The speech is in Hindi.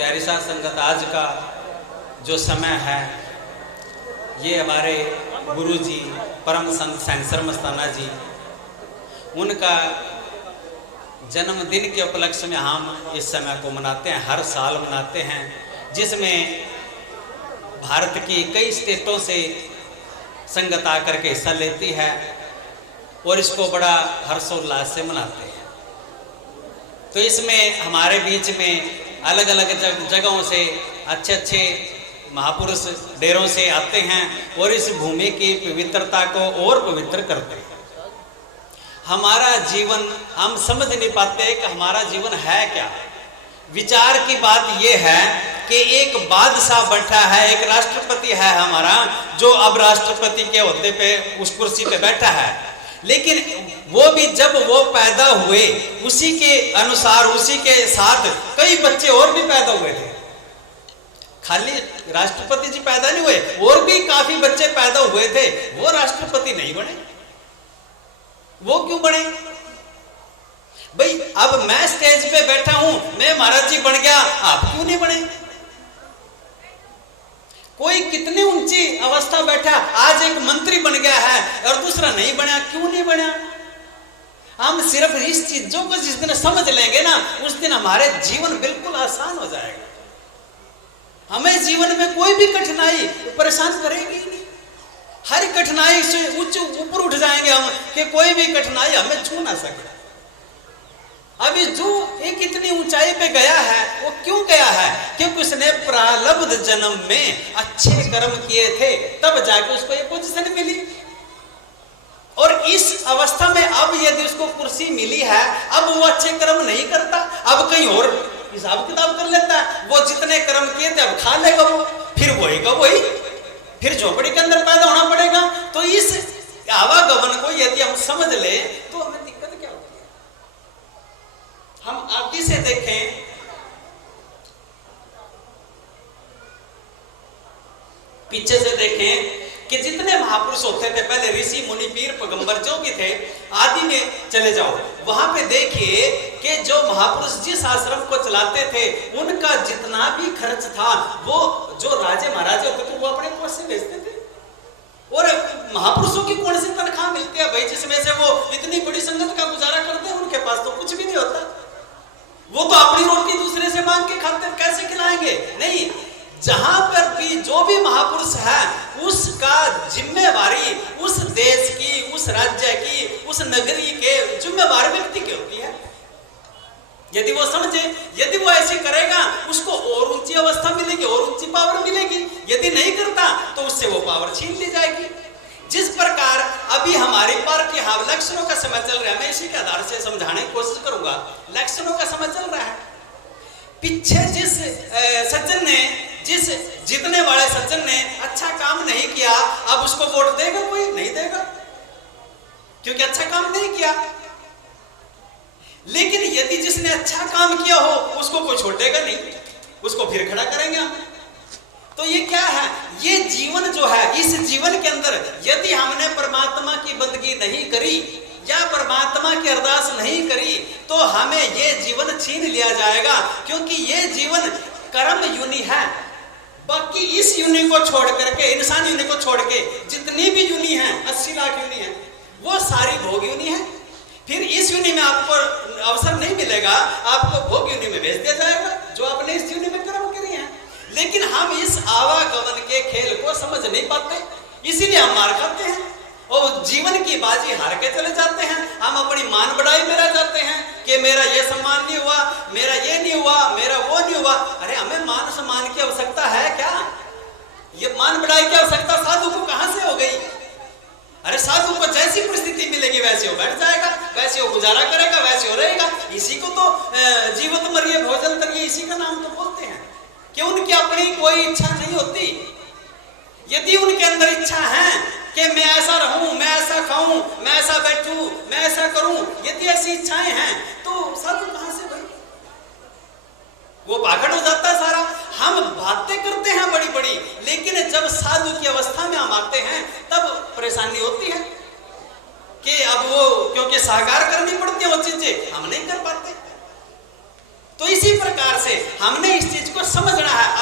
प्यारी साध संगत, आज का जो समय है ये हमारे गुरु जी परम संत सैंसर मस्ताना जी, उनका जन्मदिन के उपलक्ष्य में हम इस समय को मनाते हैं, हर साल मनाते हैं, जिसमें भारत की कई स्टेटों से संगत आकर के हिस्सा लेती है और इसको बड़ा हर्षोल्लास से मनाते हैं। तो इसमें हमारे बीच में अलग अलग जगहों से अच्छे अच्छे महापुरुष डेरों से आते हैं और इस भूमि की पवित्रता को और पवित्र करते हैं। हमारा जीवन हम समझ नहीं पाते कि हमारा जीवन है क्या। विचार की बात यह है कि एक बादशाह बैठा है, एक राष्ट्रपति है हमारा, जो अब राष्ट्रपति के ओहदे पे उस कुर्सी पे बैठा है, लेकिन वो भी जब वो पैदा हुए उसी के अनुसार उसी के साथ कई बच्चे और भी पैदा हुए थे। खाली राष्ट्रपति जी पैदा नहीं हुए, और भी काफी बच्चे पैदा हुए थे, वो राष्ट्रपति नहीं बने। वो क्यों बने भाई? अब मैं स्टेज पे बैठा हूं, मैं महाराज जी बन गया, आप क्यों नहीं बने? कोई कितनी ऊंची अवस्था बैठा, आज एक मंत्री बन गया है और दूसरा नहीं बना, क्यों नहीं बना? हम सिर्फ इस चीजों को जिस दिन समझ लेंगे ना, उस दिन हमारे जीवन बिल्कुल आसान हो जाएगा। हमें जीवन में कोई भी कठिनाई परेशान करेगी नहीं। हर कठिनाई से ऊपर उठ जाएंगे हम कि कोई भी कठिनाई हमें छू ना सके। अभी जो एक इतनी ऊंचाई पे गया है वो क्यों गया है? क्योंकि उसने प्रारब्ध जन्म में अच्छे कर्म किए थे, तब जाके उसको ये पोजीशन मिली। और इस अवस्था में अब यदि उसको कुर्सी मिली है, अब वो अच्छे कर्म नहीं करता, अब कहीं और हिसाब किताब कर लेता है। वो जितने कर्म किए थे अब खा लेगा वो, फिर वही का वही, फिर झोपड़ी के अंदर पैदा होना पड़ेगा। तो इस आवागमन को यदि हम समझ ले तो हमें दिक्कत क्या होती है? हम आगे से देखें, पीछे से देखें कि जितने महापुरुष होते थे पहले, ऋषि मुनि पीर पैगंबर जो भी थे, आदि में चले जाओ, वहां पे देखिए कि जो महापुरुष जिस आश्रम को चलाते थे उनका जितना भी खर्च था वो जो राजे महाराजे होते थे वो अपने कोष से भेजते थे। और महापुरुषों की कौन सी तनख्वाह मिलती है भाई जिसमें से वो इतनी बड़ी संगत का गुजारा करते हैं? उनके पास तो कुछ भी नहीं होता। वो तो अपनी रोटी दूसरे से मांग के खाते, कैसे खिलाएंगे? नहीं, जहां पर भी जो भी महापुरुष है उसका जिम्मेवारी उस देश की, उस राज्य की, उस नगरी के जिम्मेवार व्यक्ति की होती है। यदि वो समझे, यदि वो ऐसे करेगा उसको और ऊंची अवस्था मिलेगी, और ऊंची पावर मिलेगी। यदि नहीं करता तो उससे वो पावर छीन ली जाएगी। जिस प्रकार अभी हमारी पार्टी, हाँ, इलेक्शनों का समय चल रहा है, मैं इसी के आधार से समझाने की कोशिश करूंगा। इलेक्शनों का समय चल रहा है, पीछे जिस सज्जन ने, जिस जीतने वाले सज्जन ने अच्छा काम नहीं किया, अब उसको वोट देगा कोई? नहीं देगा, क्योंकि अच्छा काम नहीं किया। लेकिन यदि जिसने अच्छा काम किया हो उसको कोई छोड़ेगा नहीं, उसको फिर खड़ा करेंगे हम। तो ये क्या है? ये जीवन जो है, इस जीवन के अंदर यदि हमने परमात्मा की बंदगी नहीं करी या परमात्मा की अरदास नहीं करी तो हमें ये जीवन छीन लिया जाएगा, क्योंकि ये जीवन कर्म यूनि है। बाकी इस यूनि को छोड़ करके, इंसान यूनि को छोड़ के जितनी भी यूनि है, 80 लाख यूनि है, वो सारी भोग यूनि है। फिर इस यूनि में आपको अवसर नहीं मिलेगा, आपको भोग यूनि में भेज दिया जाएगा जो आपने इस यूनि में कर्म किए हैं। लेकिन हम इस आवागमन के खेल को समझ नहीं पाते, इसीलिए हम मार खाते हैं और जीवन की बाजी हार के चले जाते हैं। हम अपनी मान बढ़ाई में रह जाते हैं कि मेरा ये सम्मान नहीं हुआ, मेरा ये नहीं हुआ, मेरा वो नहीं हुआ। अरे हमें मान सम्मान की आवश्यकता है क्या? ये मान बढ़ाई की आवश्यकता साधु को कहां से हो गई? अरे साधु को जैसी परिस्थिति मिलेगी वैसे वो बैठ जाएगा, वैसे वो गुजारा करेगा, वैसे हो रहेगा। इसी को तो जीवत मरिए भोजन करिए, इसी का नाम तो बोलते हैं कि उनकी अपनी कोई इच्छा नहीं होती। यदि उनके अंदर इच्छा है कि मैं ऐसा रहूं, मैं ऐसा खाऊं, मैं ऐसा बैठूं, मैं ऐसा करूं, यदि ऐसी इच्छाएं हैं तो साधु कहां से भाई? वो पाखंड हो जाता है सारा। हम बातें करते हैं बड़ी बड़ी, लेकिन जब साधु की अवस्था में हम आते हैं तब परेशानी होती है कि अब वो, क्योंकि साकार करनी पड़ती है वो चीजें, हम नहीं कर पाते। तो इसी प्रकार से हमने इस चीज को समझ